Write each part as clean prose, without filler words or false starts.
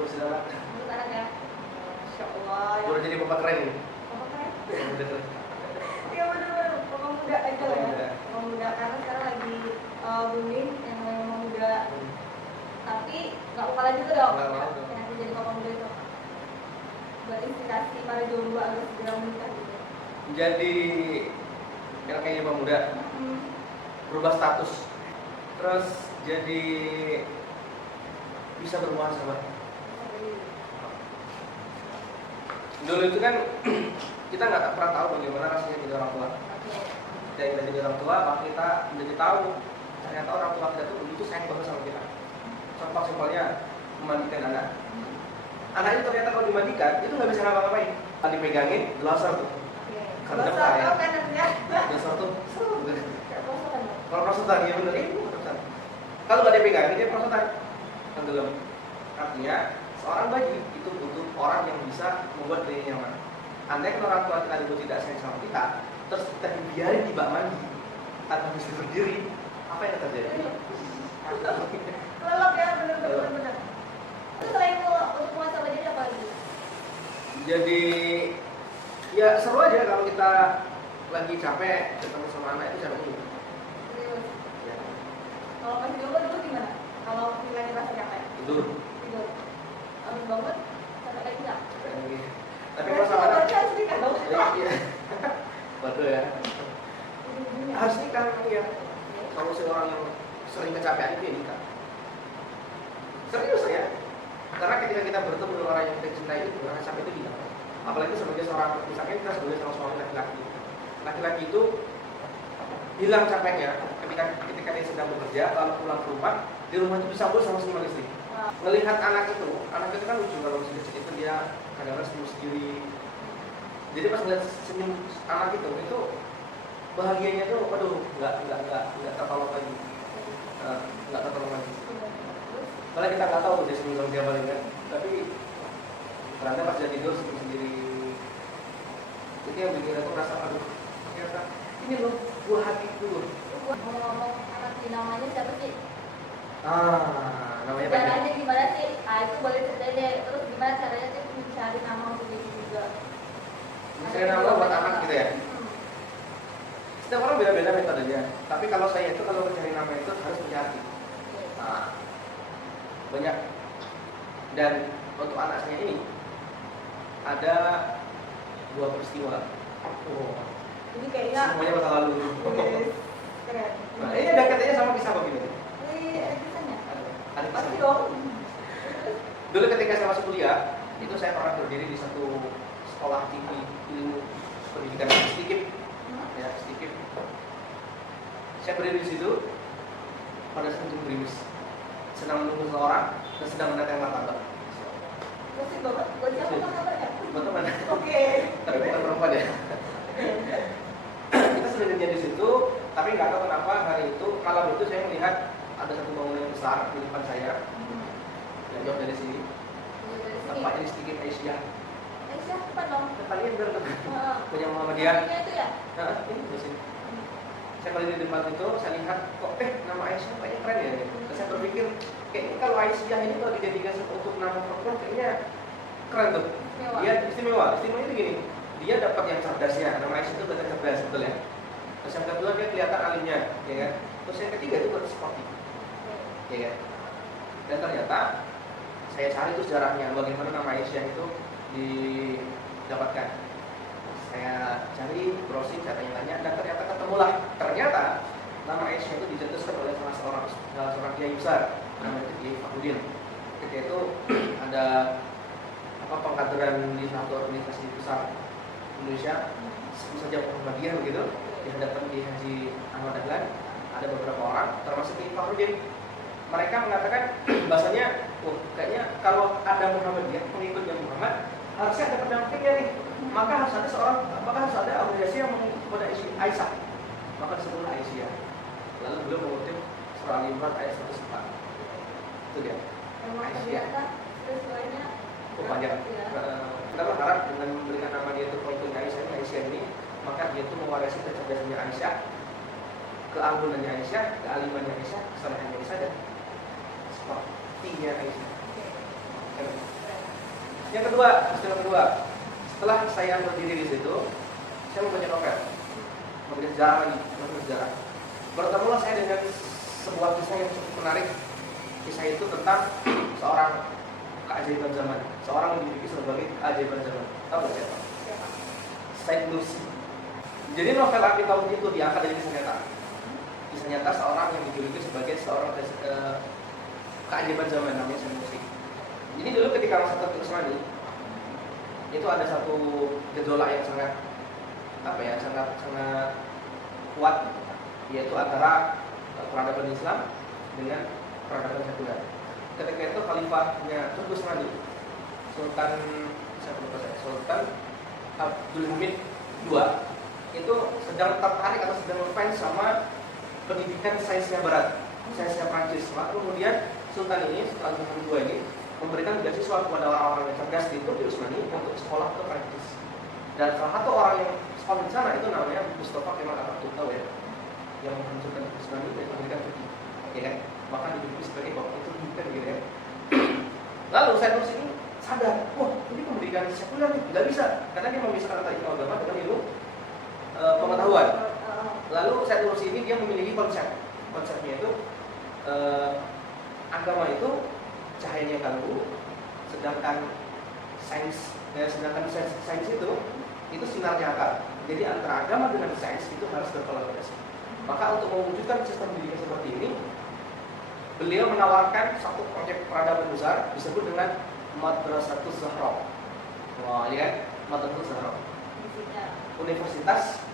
ngurusin anak. Ngurus anak ya. Masya Allah. Udah jadi bapak keren ini. Bapak keren. Udah keren. Iya benar-benar bapak muda aja lah ya. Bapak muda karena sekarang lagi booming yang namanya bapak muda. Tapi nggak mau kalah juga dong. Nggak mau dong. Yang nanti jadi bapak muda itu. Berinspirasi para jomblo agar segera menikah gitu. Jadi yang kayaknya bapak muda berubah status, terus jadi bisa bermuhasabah. Dulu itu kan kita nggak pernah tahu bagaimana rasanya jadi orang tua. Kita jadi orang tua, maka kita menjadi tahu ternyata orang tua kita tuh begitu sayang banget sama kita. Contoh simpelnya memandikan anak. Anak itu ternyata kalau dimandikan itu nggak bisa ngapa-ngapain. Kalau dipegangin, gelosor tuh. Karena sayang. Gelosor tuh. Kalau prosotan ya bener, prosotan. Kalau nggak dipegangin dia prosotan, tenggelam. Artinya seorang bayi itu butuh orang yang bisa membuat dirinya nyaman. Andai kalau orang tua kita itu tidak sayang sama kita, terus kita dibiarin di bak mandi tanpa bisa berdiri, apa yang terjadi? Lelap ya, bener. Terus selain untuk muhasabah jadi apa lagi? Jadi ya seru aja kalau kita lagi capek ketemu sama anak itu capek juga. Serius. Ya. Kalau masih jomblo dulu gimana? Kalau nilainya rasa capek? Tidur. Abis bangun, capek lagi nggak? Tapi kalau sama anak, harus nikah dong. iya. Waduh ya. Harus nikah ya. Kalau seorang yang sering kecapean itu ya nikah. Serius ya. Karena ketika kita bertemu dengan orang yang kita cintai itu, rasa capek itu hilang. Apalagi sebagai seorang, misalnya kita sebagai seorang suami laki-laki. Laki-laki itu hilang capeknya ketika dia sedang bekerja, lalu pulang ke rumah, di rumah itu disambut sama senyuman istri. Melihat anak itu kan lucu kalau masih kecil itu dia kadang-kadang senyum sendiri. Jadi pas ngeliat senyum anak itu bahagianya tuh, waduh, nggak tertolong lagi, nggak tertolong lagi. Malah kita nggak tahu dia senyum sama siapa kan, tapi ternyata pas dia tidur senyum sendiri. Itu yang bikin aku merasa, aduh, ternyata ini loh buah hatiku loh. Ngomong-ngomong anak namanya siapa sih? Namanya Panji. Caranya gimana sih? Itu boleh ceritain deh. Terus gimana caranya sih mencari nama untuk diri juga? Saya nama buat anak gitu ya. Setiap orang beda-beda metodenya. Tapi kalau saya itu kalau mencari nama itu harus punya hati. Banyak. Dan untuk anak saya ini ada 2 peristiwa. Ini kayaknya Semuanya masa lalu. keren. Nah, ini ada katanya sama kisah begini. Ada kisahnya? Ada Pasti kisah. dong. Dulu ketika saya masuk kuliah, itu saya pernah berdiri di satu sekolah tinggi ilmu pendidikan sedikit, ya sedikit. Saya berdiri di situ pada saat hujan gerimis, sedang menunggu seseorang dan sedang menatang martabak. Pasti bapak. Buat siapa kabarnya? Teman-teman. Oke. Tapi bukan perempuan ya. Kita sebenarnya di situ, tapi nggak tahu kenapa hari itu malam itu saya melihat ada satu bangunan yang besar di depan saya, yang jauh dari sini. Tempatnya sedikit Aisyah. Aisyah cepat dong. Kalian benar punya Muhammadiyah. Itu ya? Ini di sini. Saya kali di depan itu saya lihat kok nama Aisyah kayaknya keren ya. Dan saya berpikir kayaknya kalau Aisyah ini kalau dijadikan untuk nama perempuan kayaknya keren tuh. Dia istimewa. Istimewa itu gini. Dia dapat yang cerdasnya. Nama Aisyah itu berarti cerdas, betul ya. Terus yang kedua dia kelihatan alimnya, ya kan. Terus yang ketiga itu bersportif, ya kan. Dan ternyata saya cari itu sejarahnya bagaimana nama Aisyah itu didapatkan. Saya cari browsing, saya tanya-tanya, dan ternyata ketemulah. Ternyata nama Aisyah itu dicetuskan oleh salah seorang kiai besar, namanya Kiai Fakhruddin. Ketika itu ada pengkaderan di satu organisasi besar Indonesia, sebut saja Muhammadiyah begitu, di hadapan Kiai Haji Ahmad Dahlan, ada beberapa orang, termasuk Kiai Fakhruddin. Mereka mengatakan bahasanya, kayaknya kalau ada Muhammadiyah, pengikutnya Muhammad, harusnya ada pendampingnya nih. Maka harus ada organisasi yang mengikut kepada Aisyah. Maka disebutlah Aisyah. Lalu beliau mengutip surah Al-Imran ayat 104. Itu dia. Aisyah. Terus lainnya panjang. Kita berharap dengan memberikan nama dia itu pengikutnya Aisyah ini, maka dia itu mewarisi kecerdasannya Aisyah, keanggunannya Aisyah, kealimannya Aisyah, kesalahannya Aisyah, dan sepertinya Aisyah. Yang kedua, peristiwa kedua, setelah saya berdiri di situ, saya membaca novel, membaca sejarah lagi, membaca sejarah. Bertemulah saya dengan sebuah kisah yang cukup menarik. Kisah itu tentang seorang keajaiban zaman, seorang yang dijuluki sebagai keajaiban zaman. Tahu nggak siapa? Said Nursi. Jadi novel Al-Kitab itu diangkat dari kisah nyata. Kisah nyata seorang yang dijuluki sebagai seorang keajaiban zaman, namanya Said Nursi. Jadi dulu ketika masa Taufiq Usmani itu ada satu gejolak yang sangat kuat, yaitu antara peradaban Islam dengan peradaban sekuler. Ketika itu khalifahnya Taufiq Usmani, Sultan Abdul Hamid II itu sedang tertarik atau sedang ngefans sama pendidikan sainsnya Barat, sainsnya Prancis. Maka kemudian Sultan ini, Sultan Abdul Hamid II ini memberikan beasiswa kepada orang-orang yang cerdas di Taufiq Usmani untuk sekolah ke Prancis. Dan salah satu orang yang sekolah di sana itu namanya Mustafa Kemal Atatürk, tahu ya, yang menghancurkan Taufiq Usmani dan memberikan Turki, ya kan? Maka dijuluki sebagai bapak itu bukan gitu ya. Lalu Said Nursi ini sadar, wah ini pendidikan sekuler nih, nggak bisa, karena dia memisahkan antara ilmu agama dengan ilmu pengetahuan. Lalu Said Nursi ini dia memiliki konsepnya itu agama itu cahayanya kalbu, sedangkan sains itu sinarnya akal. Jadi antara agama dengan sains itu harus berkolaborasi. Maka untuk mewujudkan sistem pendidikan seperti ini, beliau menawarkan satu proyek peradaban besar disebut dengan Madrasatul Zahra. Wah, ya kan? Madrasatul Zahra. Universitas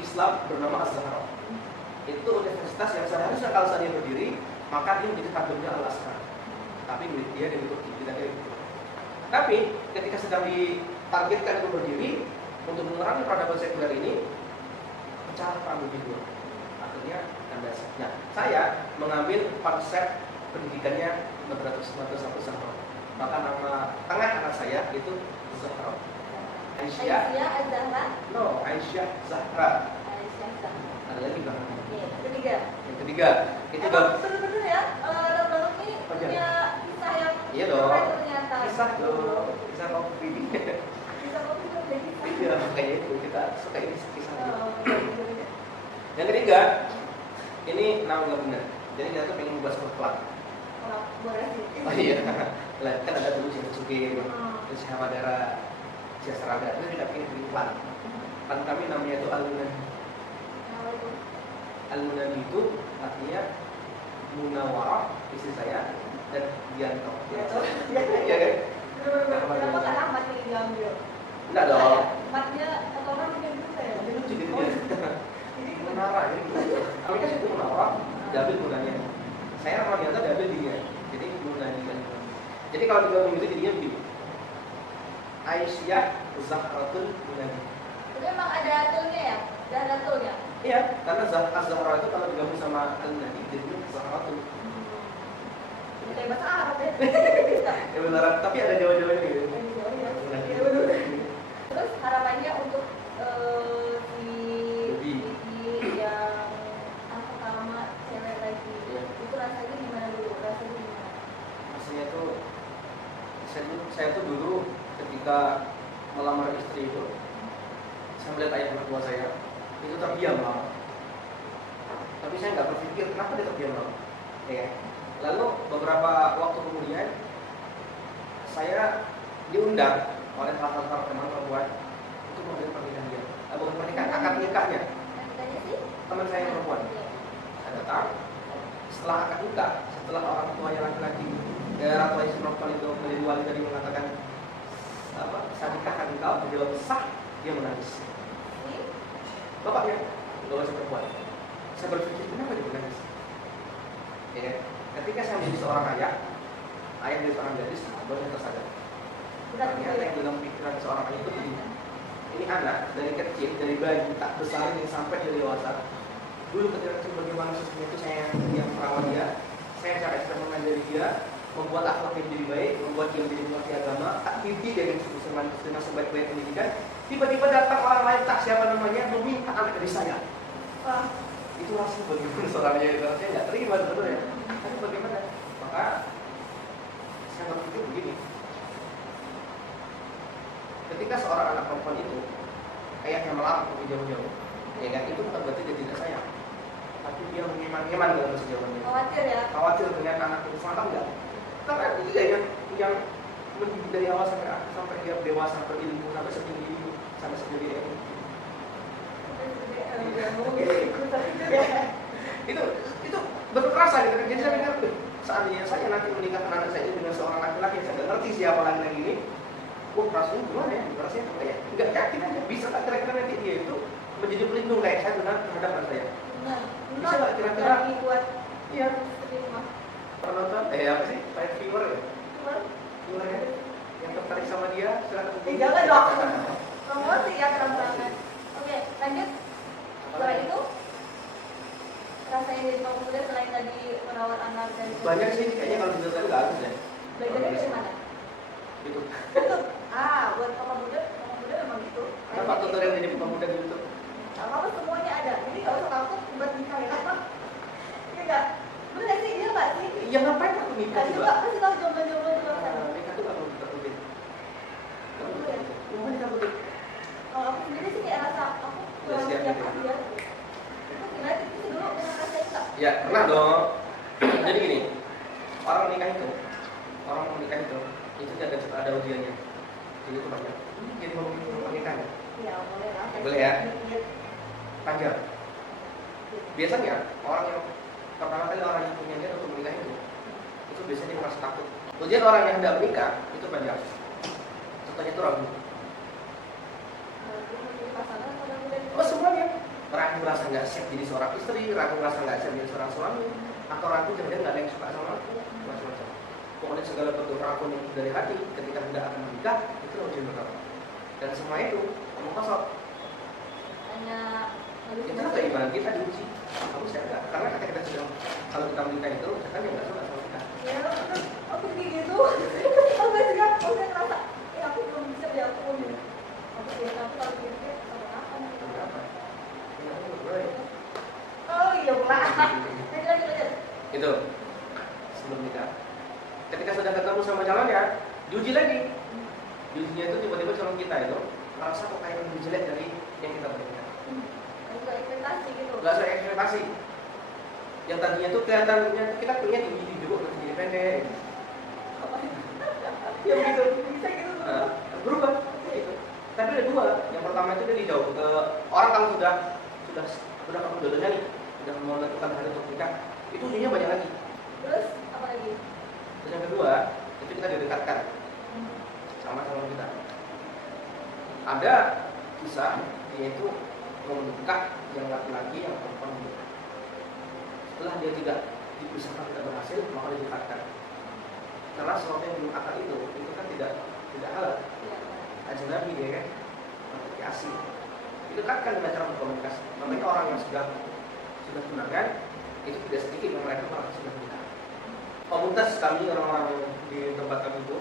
Islam bernama Az-Zahra. Itu universitas yang seharusnya kalau saya berdiri, maka dia menjadi tandemnya Al-Azhar. Tapi milik dia dari Turki, tidak dari Turki. Tapi ketika sedang ditargetkan untuk berdiri untuk memerangi peradaban sekuler ini, pecah perang dunia. Akhirnya kandas. Nah, saya mengambil konsep pendidikannya Madrasatul Zahra. Maka nama tengah anak saya itu Zahra. Aisyah Az-Zahra. No, Aisyah Zahra. Ada lagi bang? Yang ketiga. Itu benar-benar ya. Lalu ini punya kisah yang iya dong. Ternyata. Kisah dong. Kisah kopi. Kisah kopi itu jadi kisah. Iya, makanya itu kita suka ini kisah. Yang ketiga, ini nama nggak benar. Jadi kita tuh pengen membahas pelan. Oh iya, kan ada dulu Syekh Suki, terus Syekh Madara, Syekh Sarada, itu kita pengen pelan. Kan kami namanya itu Al-Munani. Al-Munani itu artinya Munawarah, istri saya, dan Gianto. Iya kan? Kenapa kan Ahmad ini diambil? Enggak dong. Ahmadnya atau orang mungkin bisa ya? Ini lucu gitu ya. Munara ini. Kami kan itu Munara, diambil Munanya. Saya sama Gianto diambil dia. Jadi Munani kan. Jadi kalau digabung itu jadinya begini. Aisyah Zahratul Munani. Itu memang ada tulnya ya? Ada tulnya? Iya, karena Az-Zahra itu kalau digabung sama Al-Munani jadinya Zahratul. Kayak bahasa Arab ya? Ya benar, tapi ada jawa-jawanya gitu. Terus harapannya untuk si yang pertama cewek lagi itu rasanya gimana dulu? Rasanya tuh saya tuh dulu ketika melamar istri itu, saya melihat ayah mertua saya itu terdiam lama. Tapi saya nggak berpikir kenapa dia terdiam lama. Ya. Lalu beberapa waktu kemudian saya diundang oleh salah satu teman perempuan untuk membeli pernikahan dia. Bukan pernikahan, akad nikahnya. Teman saya perempuan. Saya datang. Setelah akad nikah, setelah orang tuanya laki-laki, orang tuanya si perempuan itu menjadi wali tadi mengatakan saya nikahkan engkau, menjawab sah, dia menangis. Bapaknya, bapak si perempuan. Saya berpikir kenapa dia menangis? Ya. Ketika saya menjadi seorang ayah menjadi seorang gadis, baru saya tersadar. Ternyata yang dalam pikiran seorang ayah itu ini anak dari kecil, dari bayi tak besar ini sampai dia dewasa. Dulu ketika kecil bagaimana sesungguhnya itu saya yang merawat dia, saya cara mengajari dia, membuat akhlaknya menjadi baik, membuat dia menjadi mengerti agama, tak didik dengan sebaik-baik pendidikan. Tiba-tiba datang orang lain tak siapa namanya meminta anak dari saya. Itu rasanya bagaimana seorang ayah itu rasanya nggak terima sebenarnya. Tapi bagaimana? Maka saya berpikir begini, ketika seorang anak perempuan itu ayahnya melarang pergi jauh-jauh, ya kan, itu bukan berarti dia tidak sayang, tapi dia mengeman-ngeman dalam bahasa Jawanya. Khawatir ya. Khawatir dengan anak itu, semacam enggak? Karena itu dia yang mendidik dari awal sampai dia dewasa, berilmu sampai setinggi ini, sampai segede ini. Itu betul terasa gitu. Jadi saya ingat, seandainya saya nanti menikahkan anak saya ini dengan seorang laki-laki yang saya nggak ngerti siapa laki-laki ini, rasanya gimana ya? Rasanya kayak nggak yakin aja. Bisa nggak kira-kira nanti dia itu menjadi pelindung kayak saya terhadap anak saya? Bisa nggak kira-kira? Iya. Pernah nonton? Apa sih? Five Viewer ya? Viewer ya? Yang tertarik sama dia, silakan. Jangan dong. Promosi ya terang-terangan. Oke, lanjut. Setelah itu rasanya jadi pemuda selain tadi merawat anak dan banyak sih kayaknya kalau dilihat nggak habis ya. belajarnya dari mana? Gitu. Buat pemuda memang gitu. Ada Pak tutorial jadi pemuda di YouTube. Apa semuanya ada. Jadi nggak usah takut buat nikah ya. Iya nggak? Bener sih, iya nggak sih? Iya ngapain aku nikah Kasih juga? kasih tahu jomblo-jomblo di luar sana. Nikah tuh nggak perlu ditakutin. Nggak perlu ditakutin. Ngapain ditakutin? Kalau aku sendiri sih kayak rasa aku kurang siap aja. Itu gimana sih dulu dengan rasa itu nggak? Ya pernah dong. Jadi gini, orang menikah itu ada ujiannya. Jadi itu banyak. Jadi mau menikah ya? Iya boleh lah. Boleh ya? Panjang. Biasanya orang yang pertama kali orang yang punya niat untuk menikah itu biasanya merasa takut. Ujian orang yang hendak menikah itu panjang. Contohnya itu ragu. Oh semuanya. Ragu merasa nggak siap jadi seorang istri, ragu merasa nggak siap jadi seorang suami, atau ragu jangan nggak ada yang suka sama aku, macam-macam. Pokoknya segala bentuk ragu dari hati ketika hendak akan menikah itu ujian pertama. Dan semua itu kamu kosong. Hanya Itu keimanan kita diuji. Kamu siap nggak? Karena ketika kita sedang kalau kita menikah itu kan yang nggak suka sama kita. ya aku kayak gitu. Aku nggak siap, aku nggak ngerasa. Aku belum bisa ya aku belum. Aku biasa aku kalau pikir sama apa? Kenapa? Oh iya pula. Lanjut. Itu sebelum nikah. Ketika sudah ketemu sama calonnya, diuji lagi. Diujinya itu tiba-tiba calon kita itu merasa kok kayak lebih jelek dari yang kita berikan. Enggak ekspektasi gitu. Nggak sesuai ekspektasi. Yang tadinya itu kelihatannya kita punya tinggi dulu nanti jadi pendek. Ya begitu. Bisa gitu. Nah, berubah. Ya, itu. Tapi ada dua. Yang pertama itu dia dijauh ke orang kalau sudah kamu jodohnya nih, sudah menentukan hari untuk nikah, itu ujinya banyak lagi. Terus apa lagi? Dan yang kedua, itu kita didekatkan sama kita. Ada kisah dia itu mau menikah yang laki-laki yang perempuan menikah. Setelah dia tidak dipisahkan, tidak berhasil, maka didekatkan. Karena sesuatu yang belum akal itu kan tidak halal. Ajnabi dia kan, asing. Didekatkan dengan cara berkomunikasi. Makanya orang yang sudah tunangan itu tidak sedikit yang mereka orang sudah menikah. Komunitas kami orang-orang di tempat kami itu,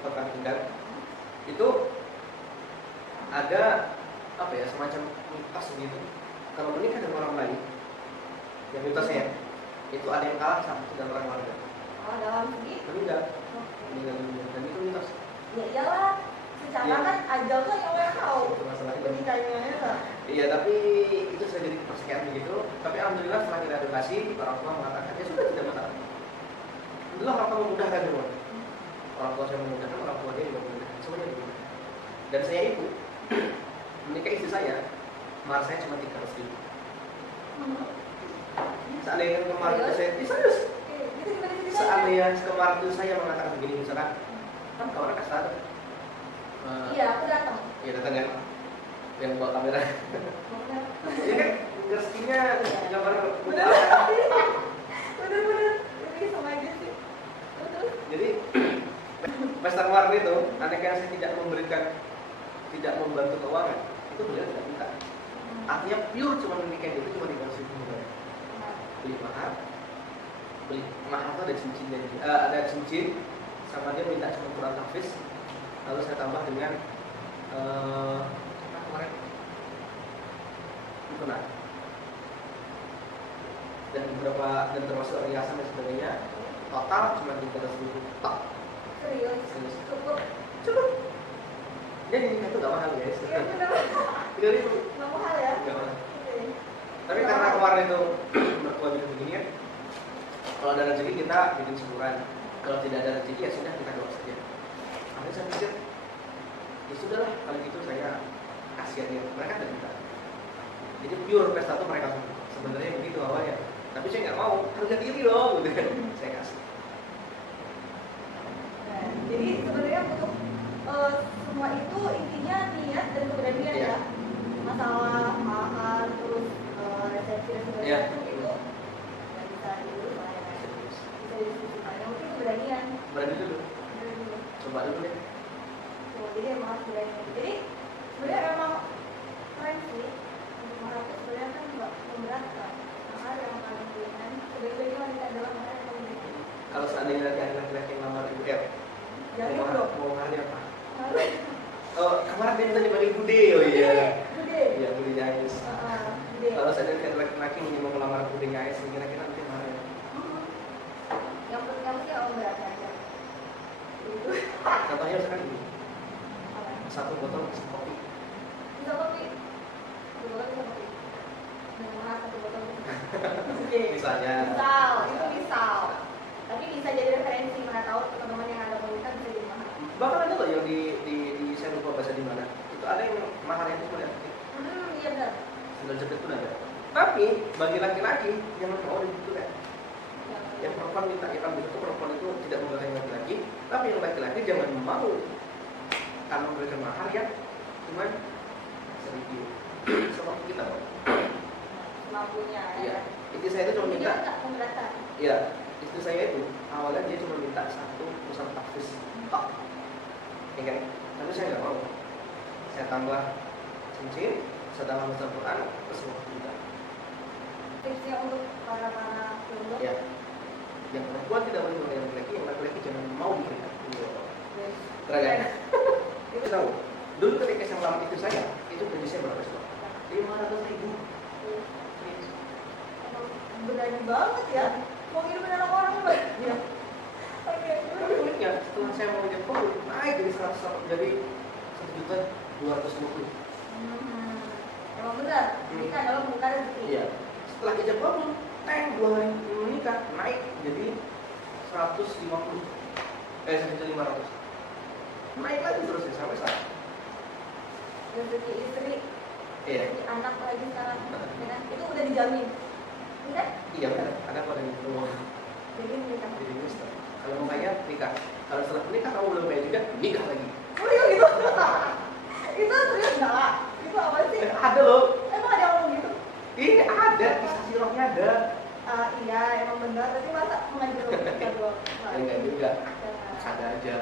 tempat kami tinggal, itu ada apa ya semacam mitos begitu. Kalau menikah dengan orang lain, yang mitosnya itu ada yang kalah satu dan orang warga. Oh dalam segi? Meninggal dunia dan itu mitos. Ya iyalah. Secara kan ajal kan yang mereka tahu. Itu masalahnya. Menikahnya lah. Iya, tapi itu sudah jadi persekian begitu. Tapi alhamdulillah setelah kita edukasi, orang tua mengatakan ya sudah tidak masalah. Alhamdulillah orang tua memudahkan semua. Orang tua saya memudahkan, orang tua dia juga memudahkan, semuanya dimudahkan. Dan saya itu menikah istri saya, mahar saya cuma 300 ribu. Seandainya kemarin itu saya, serius. Seandainya kemarin itu saya mengatakan begini misalkan, kan kawan kasih tahu. Iya, aku datang. Iya datang kan, yang bawa kamera. Ini kan rezekinya gambar Bener. Ini sama aja sih. Terus. Jadi pesta kemarin itu, anaknya saya tidak membantu keuangan, itu beliau tidak minta. Artinya pure cuma menikah itu cuma 300 ribu bayar. Beli mahar itu ada cincinnya, ada cincin, sama dia minta cuma Quran tahfiz. Lalu saya tambah dengan kemarin benar dan beberapa dan termasuk riasan dan sebagainya, total cuma 300 ribu. Serius. Cukup. Jadi itu nggak mahal guys. Iya bener. 3.000. Nggak mahal ya? Nggak mahal. Oke. Tapi karena kemarin itu mertua bikin begini ya, kalau ada rezeki kita bikin syukuran, kalau tidak ada rezeki ya sudah kita doa saja. Akhirnya saya pikir, ya sudahlah kalau gitu saya kasih aja. Mereka tidak minta. Jadi pure pesta itu mereka semua. Sebenarnya begitu awalnya. Tapi saya nggak mau, harga diri dong, gitu kan. Saya kasih. Nah, jadi sebenarnya untuk semua itu intinya niat dan keberanian Iya. ya. Masalah mahal terus resepsi dan segala Iya. macam itu nggak bisa diurus lah ya. Bisa diskusikan. Yang penting keberanian. Berani dulu, Bener dulu. coba dulu deh. Tuh, jadi emang harus berani. Jadi sebenarnya emang keren sih untuk mahal itu sebenarnya kan nggak memberatkan. Mahal yang paling ringan. Sebaik-baiknya wanita adalah mahal yang paling ringan. Kalau seandainya nanti ada laki-laki yang lamar ibu L, Jangan mau dong. mau mahalnya apa? Mahal. Oh, kemarin dia minta dipanggil Bude, oh iya. Bude. Iya, Bude Nyais. Bude. Kalau seandainya ada laki-laki yang mau melamar Bude Nyais, kira-kira nanti mana ya? Yang penting kamu berani aja. Itu. Contohnya misalkan ini, Apa? satu botol kopi. Bisa kopi. Satu botol bisa kopi. Yang mahal satu botol bisa. Oke. Misalnya. Misal, itu misal. Tapi bisa jadi referensi, mana tahu teman-teman yang ada komunitas bisa jadi mahal. Bahkan ada loh yang di saya lupa bahasa di mana. Itu ada yang mahalnya itu cuma Iya benar. sandal jepit pun ada. Tapi bagi laki-laki yang mau itu kan. Yang perempuan minta ikan itu perempuan itu tidak menggunakan laki-laki, tapi yang laki-laki jangan mau karena memberikan mahar yang cuma sedikit. Seperti kita kok. Mampunya Iya. ya. Istri saya itu cuma Dia minta. nggak keberatan. Iya. Istri saya itu awalnya dia cuma minta satu pusat taktis. Tok. Ya kan? Tapi saya nggak mau. Saya tambah cincin, saya tambah baca Quran, terus semua juga. Tipsnya untuk para jomblo. Ya. Yang perempuan tidak boleh dengan laki-laki, yang laki-laki jangan mau diberikan. Yes. Keren kan? Itu tahu. Dulu ketika saya melamar istri saya, itu gaji saya berapa sih? 500.000. Emang berani banget ya. Mau hidupin anak orang loh. Iya. Oke. Tapi uniknya setelah saya mau jadi pokok naik dari 100 jadi 1.250.000. Emang benar. Nikah adalah membuka rezeki. Iya. Setelah ijab kabul, 2 hari menikah naik jadi 150. 1.500. Naik lagi terus ya sampai saat. Rezeki istri, Iya. rezeki anak lagi sekarang, ya kan? Itu udah dijamin. Iya? Iya benar. Ada pada itu. Jadi menikah. Jadi mister. Kalau mau kaya nikah. Kalau setelah menikah kamu belum kaya juga nikah lagi. Oh iya gitu. Itu serius nggak? Itu apa sih? Ada loh. Emang ada yang ngomong gitu? Ini ada. Kisah sirahnya ada. Iya, emang benar. Tapi masa mengajar lo? Enggak juga. Jangan. Ada aja.